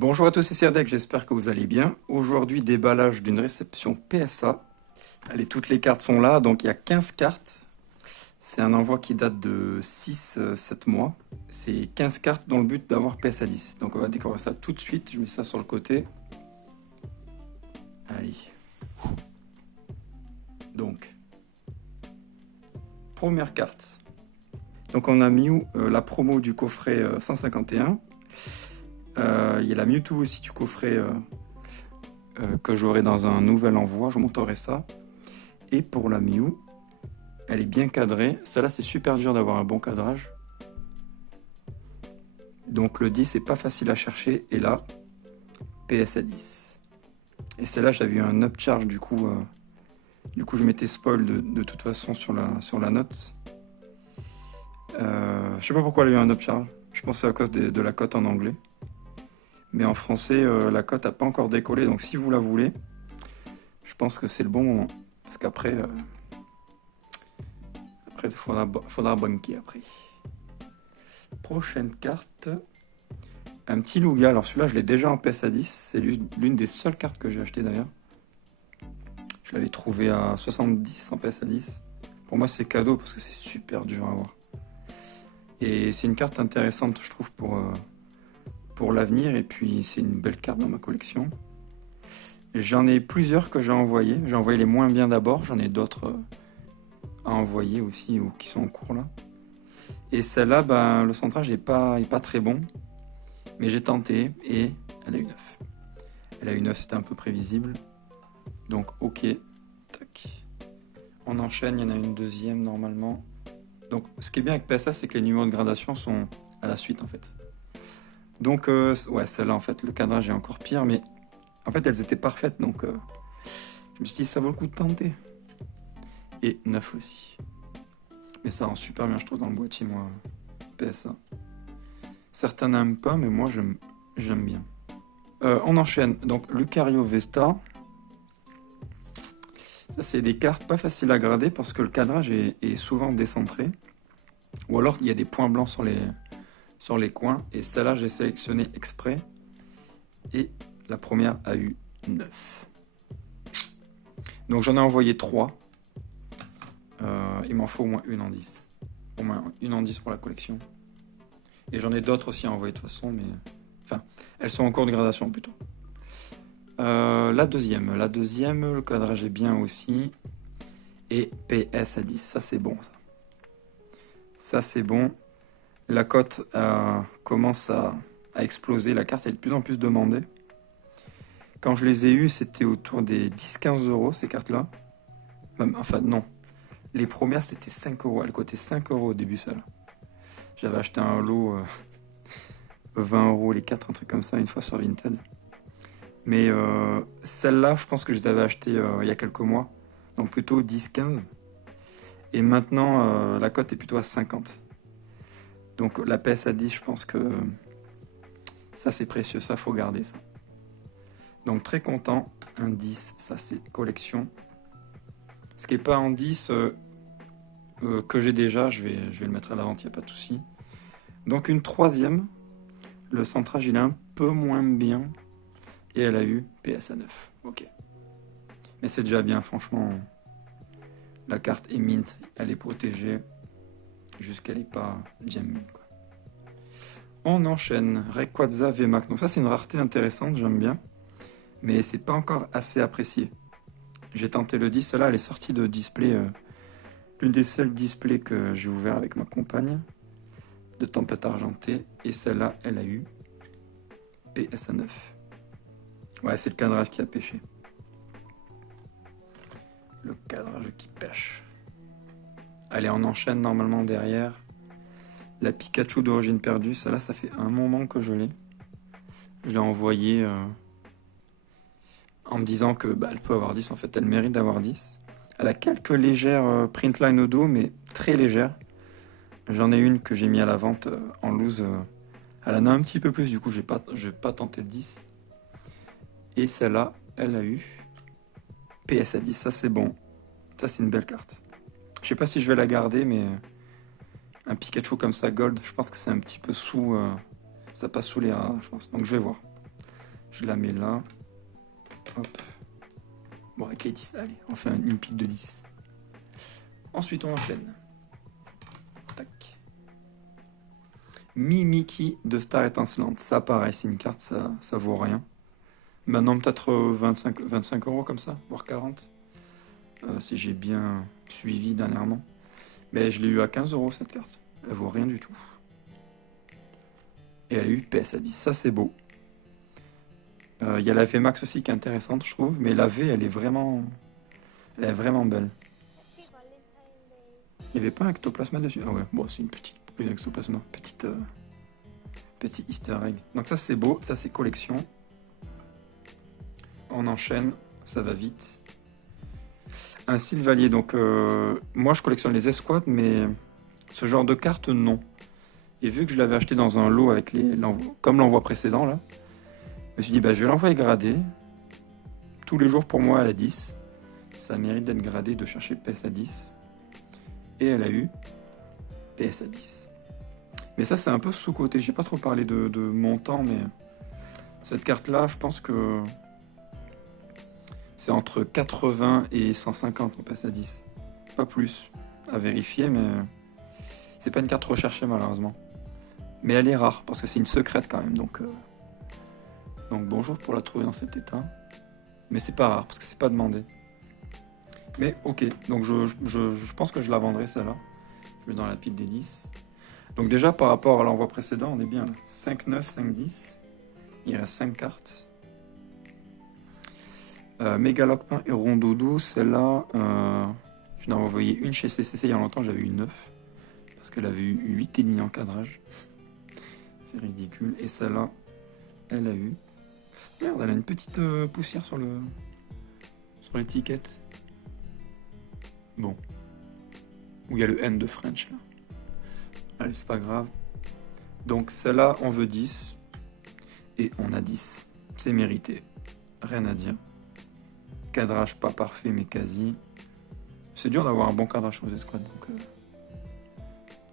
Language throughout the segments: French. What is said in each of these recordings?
Bonjour à tous, c'est Serdec, j'espère que vous allez bien. Aujourd'hui, déballage d'une réception PSA. Allez, toutes les cartes sont là, donc il y a 15 cartes. C'est un envoi qui date de 6-7 mois. C'est 15 cartes dans le but d'avoir PSA 10. Donc on va décorer ça tout de suite, je mets ça sur le côté. Allez. Donc, première carte. Donc on a Mew, la promo du coffret 151. Il y a la Mewtwo aussi du coffret que j'aurai dans un nouvel envoi, je vous montrerai ça. Et pour la Mew, elle est bien cadrée. Celle-là, c'est super dur d'avoir un bon cadrage. Donc le 10, c'est pas facile à chercher. Et là, PSA 10. Et celle-là, j'avais eu un upcharge, du coup je m'étais spoil de toute façon sur la note. Je sais pas pourquoi elle a eu un upcharge. Je pense que c'est à cause de la cote en anglais. Mais en français, la cote n'a pas encore décollé. Donc si vous la voulez, je pense que c'est le bon moment. Parce qu'après, il faudra banquer après. Prochaine carte. Un petit Lugia. Alors celui-là, je l'ai déjà en PSA 10. C'est l'une des seules cartes que j'ai achetées d'ailleurs. Je l'avais trouvé à 70 en PSA 10. Pour moi, c'est cadeau parce que c'est super dur à avoir. Et c'est une carte intéressante, je trouve, pour l'avenir. Et puis, c'est une belle carte dans ma collection. J'en ai plusieurs que j'ai envoyées. J'ai envoyé les moins bien d'abord. J'en ai d'autres à envoyer aussi ou qui sont en cours là. Et celle-là, ben, le centrage n'est pas très bon. Mais j'ai tenté et elle a eu 9. Elle a eu 9, c'était un peu prévisible. Donc, ok. Tac. On enchaîne, il y en a une deuxième normalement. Donc, ce qui est bien avec PSA, c'est que les numéros de gradation sont à la suite en fait. Donc, ouais, celle-là, en fait, le cadrage est encore pire, mais en fait, elles étaient parfaites, donc je me suis dit, ça vaut le coup de tenter. Et 9 aussi. Mais ça rend super bien, je trouve, dans le boîtier, moi, PSA. Certains n'aiment pas, mais moi, j'aime bien. On enchaîne. Donc, Lucario Vesta. Ça, c'est des cartes pas faciles à grader parce que le cadrage est souvent décentré. Ou alors, il y a des points blancs sur les coins. Et celle-là, j'ai sélectionné exprès. Et la première a eu 9. Donc, j'en ai envoyé 3. Il m'en faut au moins une en 10. Au moins une en 10 pour la collection. Et j'en ai d'autres aussi à envoyer de toute façon, mais... Enfin, elles sont en cours de gradation plutôt. La deuxième, le cadrage est bien aussi. Et PSA 10, ça c'est bon ça. Ça c'est bon. La cote commence à exploser, la carte est de plus en plus demandée. Quand je les ai eues, c'était autour des 10-15 euros ces cartes-là. Enfin non, les premières c'était 5 euros, elles cotaient 5 euros au début celle-là. J'avais acheté un lot 20 euros les 4, un truc comme ça, une fois sur Vinted. Mais celle-là, je pense que je l'avais achetée il y a quelques mois. Donc plutôt 10-15. Et maintenant, la cote est plutôt à 50. Donc la PSA 10, je pense que ça c'est précieux, ça faut garder ça. Donc très content. Un 10, ça c'est collection. Ce qui n'est pas en 10 que j'ai déjà, je vais le mettre à la vente, il n'y a pas de souci. Donc une troisième. Le centrage il est un peu moins bien. Et elle a eu PSA 9. Ok. Mais c'est déjà bien, franchement. La carte est mint, elle est protégée. Juste qu'elle n'est pas gem mint, quoi. On enchaîne. Rayquaza VMAX. Donc ça, c'est une rareté intéressante, j'aime bien. Mais c'est pas encore assez apprécié. J'ai tenté le 10. Celle-là, elle est sortie de display. L'une des seules displays que j'ai ouvert avec ma compagne. De Tempête Argentée. Et celle-là, elle a eu PSA 9. Ouais, c'est le cadrage qui a pêché. Le cadrage qui pêche. Allez, on enchaîne normalement derrière. La Pikachu d'origine perdue, celle-là, ça fait un moment que je l'ai. Je l'ai envoyée en me disant que elle peut avoir 10. En fait, elle mérite d'avoir 10. Elle a quelques légères printline au dos, mais très légères. J'en ai une que j'ai mis à la vente en loose. Elle en a un petit peu plus, du coup, je vais pas tenter le 10. Et celle-là, elle a eu PSA 10, ça c'est bon. Ça c'est une belle carte. Je sais pas si je vais la garder, mais un Pikachu comme ça, Gold, je pense que c'est un petit peu sous... ça passe sous les radars, je pense. Donc je vais voir. Je la mets là. Hop. Bon, avec les 10, allez, on fait une pique de 10. Ensuite, on enchaîne. Tac. Mickey de Star Étincelante. Ça, pareil, c'est une carte, ça vaut rien. Maintenant, peut-être 25 € comme ça, voire 40. Si j'ai bien suivi dernièrement. Mais je l'ai eu à 15 € cette carte. Elle vaut rien du tout. Et elle a eu PSA 10. Ça, c'est beau. Il y a la V Max aussi qui est intéressante, je trouve. Mais la V, elle est vraiment belle. Il n'y avait pas un ectoplasma dessus? Ah ouais, bon, c'est une ectoplasma. Petit easter egg. Donc ça, c'est beau. Ça, c'est collection. On enchaîne. Ça va vite. Un Sylvalier. Donc, moi, je collectionne les escouades, mais ce genre de carte, non. Et vu que je l'avais acheté dans un lot avec comme l'envoi précédent, là, je me suis dit, bah, je vais l'envoyer gradé. Tous les jours, pour moi, elle a 10. Ça mérite d'être gradé, de chercher le PSA 10. Et elle a eu PSA 10. Mais ça, c'est un peu sous-côté. J'ai pas trop parlé de montant, mais cette carte-là, je pense que c'est entre 80 et 150 le PSA 10. Pas plus. À vérifier, mais c'est pas une carte recherchée, malheureusement. Mais elle est rare, parce que c'est une secrète quand même. Donc bonjour pour la trouver dans cet état. Mais c'est pas rare, parce que c'est pas demandé. Mais ok, donc je pense que je la vendrai celle-là. Je mets dans la pipe des 10. Donc déjà par rapport à l'envoi précédent, on est bien là. 5, 9, 5, 10. Il reste 5 cartes. Mégalopin et Rondoudou, celle-là, je n'en ai envoyé une chez CCC il y a longtemps, j'avais eu 9. Parce qu'elle avait eu 8,5 en cadrage. C'est ridicule. Et celle-là, elle a eu... Merde, elle a une petite poussière sur l'étiquette. Bon. Où il y a le N de French, là. Allez, c'est pas grave. Donc, celle-là, on veut 10. Et on a 10. C'est mérité. Rien à dire. Cadrage pas parfait, mais quasi. C'est dur d'avoir un bon cadrage sur les escouades.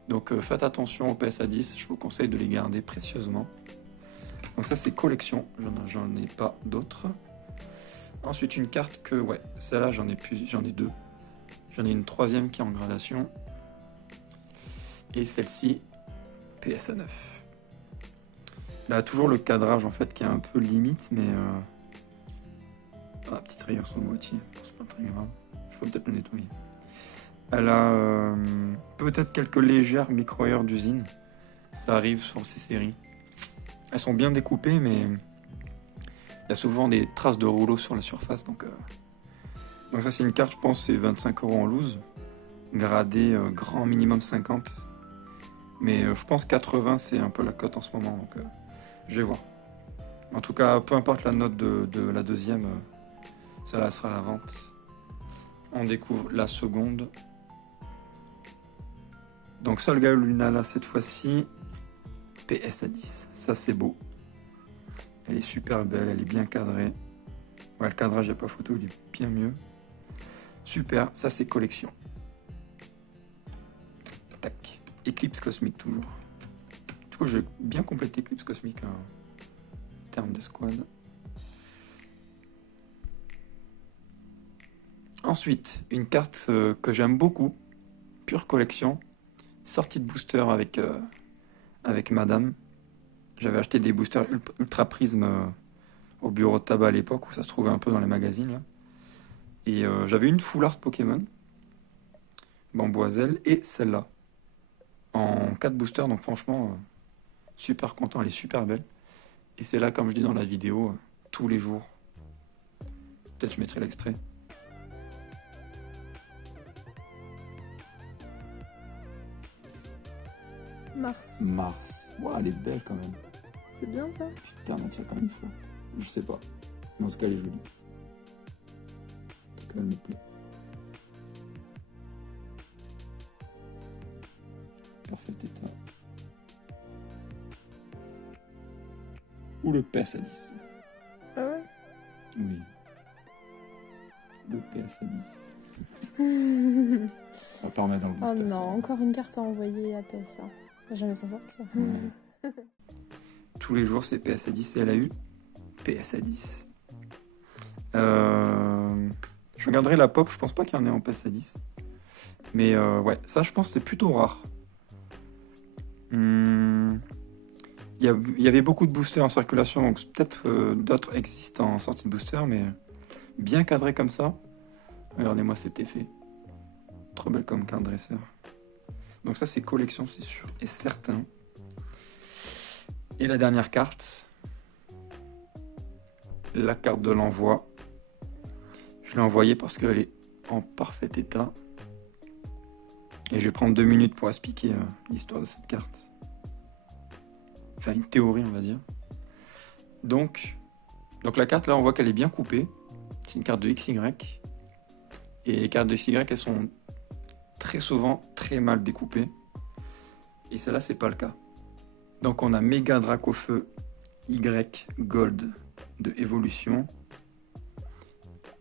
Donc, faites attention au PSA 10. Je vous conseille de les garder précieusement. Donc ça, c'est collection. J'en ai pas d'autres. Ensuite, une carte que... Ouais, celle-là, j'en ai deux. J'en ai une troisième qui est en gradation. Et celle-ci, PSA 9. Là, toujours le cadrage, en fait, qui est un peu limite, mais... Ah, petite rayure sur le moitié. C'est pas très grave. Je peux peut-être le nettoyer. Elle a peut-être quelques légères micro-rayures d'usine. Ça arrive sur ces séries. Elles sont bien découpées, mais... Il y a souvent des traces de rouleau sur la surface, donc ça, c'est une carte, je pense, c'est 25 € en loose. Gradé, grand minimum 50. Mais je pense 80, c'est un peu la cote en ce moment, donc je vais voir. En tout cas, peu importe la note de la deuxième, ça sera à la vente. On découvre la seconde. Donc Solgaleo Lunala, cette fois-ci, PSA 10. Ça, c'est beau. Elle est super belle, elle est bien cadrée. Ouais, le cadrage, il n'y a pas photo, il est bien mieux. Super, ça c'est collection. Tac. Éclipse cosmique toujours. Du coup, j'ai bien complété Éclipse cosmique en termes d'escouade. Ensuite, une carte que j'aime beaucoup. Pure collection. Sortie de booster avec madame. J'avais acheté des boosters Ultra Prism au bureau de tabac à l'époque où ça se trouvait un peu dans les magazines. Là. Et j'avais une full art Pokémon, Bamboiselle, et celle-là. En 4 boosters, donc franchement, super content, elle est super belle. Et c'est là, comme je dis dans la vidéo, tous les jours. Peut-être je mettrai l'extrait. Mars. Wow, elle est belle quand même. C'est bien ça. Putain, elle tire quand même forte. Je sais pas. Mais en tout cas, elle est jolie. En tout cas, elle me plaît. Parfait état. Ou le PSA 10. Ah ouais. Oui. Le PSA 10. On va pas remettre dans le Oh booster. non, encore une carte à envoyer à PSA. On va jamais s'en sortir. Ouais. Tous les jours, c'est PSA 10 et elle a eu PSA 10. Je regarderai la pop, je pense pas qu'il y en ait en PSA 10. Mais ouais, ça je pense que c'est plutôt rare. Il y avait beaucoup de boosters en circulation, donc peut-être d'autres existent en sortie de booster, mais bien cadré comme ça. Regardez-moi cet effet. Trop belle comme carte dresseur. Donc ça c'est collection, c'est sûr et certain. Et la dernière carte, la carte de l'envoi. Je l'ai envoyée parce qu'elle est en parfait état. Et je vais prendre 2 minutes pour expliquer l'histoire de cette carte. Enfin, une théorie, on va dire. Donc la carte, là, on voit qu'elle est bien coupée. C'est une carte de XY. Et les cartes de XY, elles sont très souvent très mal découpées. Et celle-là, c'est pas le cas. Donc on a Méga Dracofeu Y Gold de Évolution.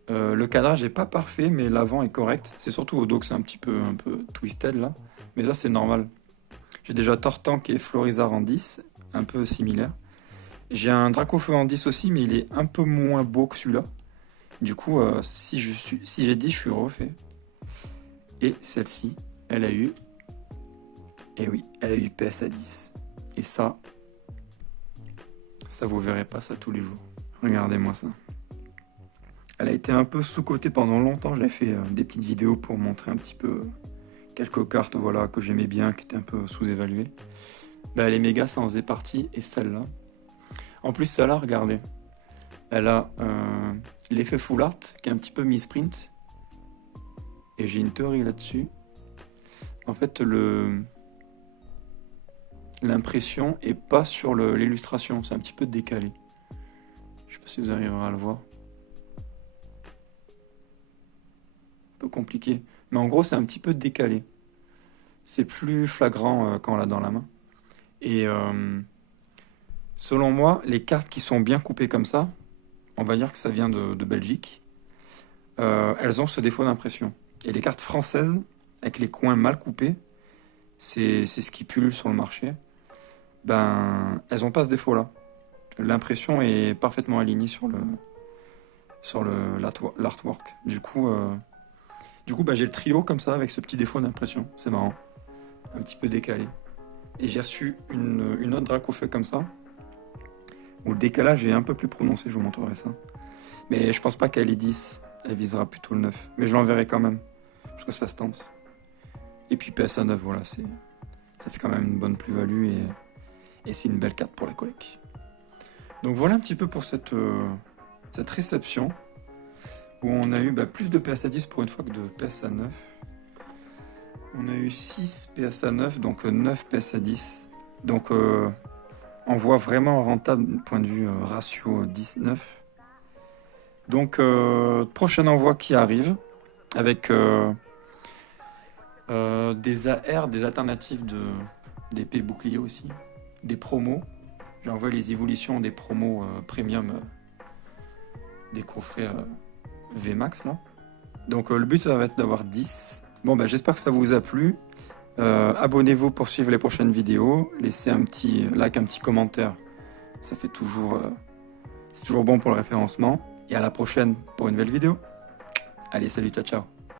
Le cadrage n'est pas parfait, mais l'avant est correct. C'est surtout au dos que c'est un peu twisted là. Mais ça, c'est normal. J'ai déjà Tortank et Florizard en 10, un peu similaire. J'ai un Dracofeu en 10 aussi, mais il est un peu moins beau que celui-là. Du coup, si j'ai 10, je suis refait. Et celle-ci, elle a eu... Et oui, elle a eu PSA 10. Et ça vous verrez pas ça tous les jours. Regardez-moi ça. Elle a été un peu sous-cotée pendant longtemps. J'avais fait des petites vidéos pour montrer un petit peu quelques cartes voilà, que j'aimais bien, qui étaient un peu sous-évaluées. Bah, les mégas, ça en faisait partie. Et celle-là. En plus, celle-là, regardez. Elle a l'effet full art qui est un petit peu misprint. Et j'ai une théorie là-dessus. En fait, l'impression est pas sur l'illustration. C'est un petit peu décalé. Je sais pas si vous arriverez à le voir. Un peu compliqué. Mais en gros, c'est un petit peu décalé. C'est plus flagrant quand on l'a dans la main. Et selon moi, les cartes qui sont bien coupées comme ça, on va dire que ça vient de Belgique, elles ont ce défaut d'impression. Et les cartes françaises, avec les coins mal coupés, c'est ce qui pullule sur le marché, ben, elles n'ont pas ce défaut-là. L'impression est parfaitement alignée sur l'artwork. Du coup, bah, j'ai le trio comme ça, avec ce petit défaut d'impression. C'est marrant. Un petit peu décalé. Et j'ai reçu une autre Dracofeu comme ça, où le décalage est un peu plus prononcé, je vous montrerai ça. Mais je pense pas qu'elle est 10, elle visera plutôt le 9. Mais je l'enverrai quand même, parce que ça se tente. Et puis PSA 9, voilà, ça fait quand même une bonne plus-value, et c'est une belle carte pour la collecte. Donc voilà un petit peu pour cette réception, où on a eu plus de PSA 10 pour une fois que de PSA 9. On a eu 6 PSA 9, donc 9 PSA 10. Donc on voit vraiment rentable du point de vue ratio 10-9. Donc prochain envoi qui arrive avec des AR, des alternatives d'épée bouclier aussi, des promos. J'ai envoyé les évolutions des promos premium des coffrets VMAX là. Donc le but ça va être d'avoir 10. Bon j'espère que ça vous a plu. Abonnez-vous pour suivre les prochaines vidéos. Laissez un petit like, un petit commentaire. Ça fait toujours... c'est toujours bon pour le référencement. Et à la prochaine pour une nouvelle vidéo. Allez, salut, ciao, ciao.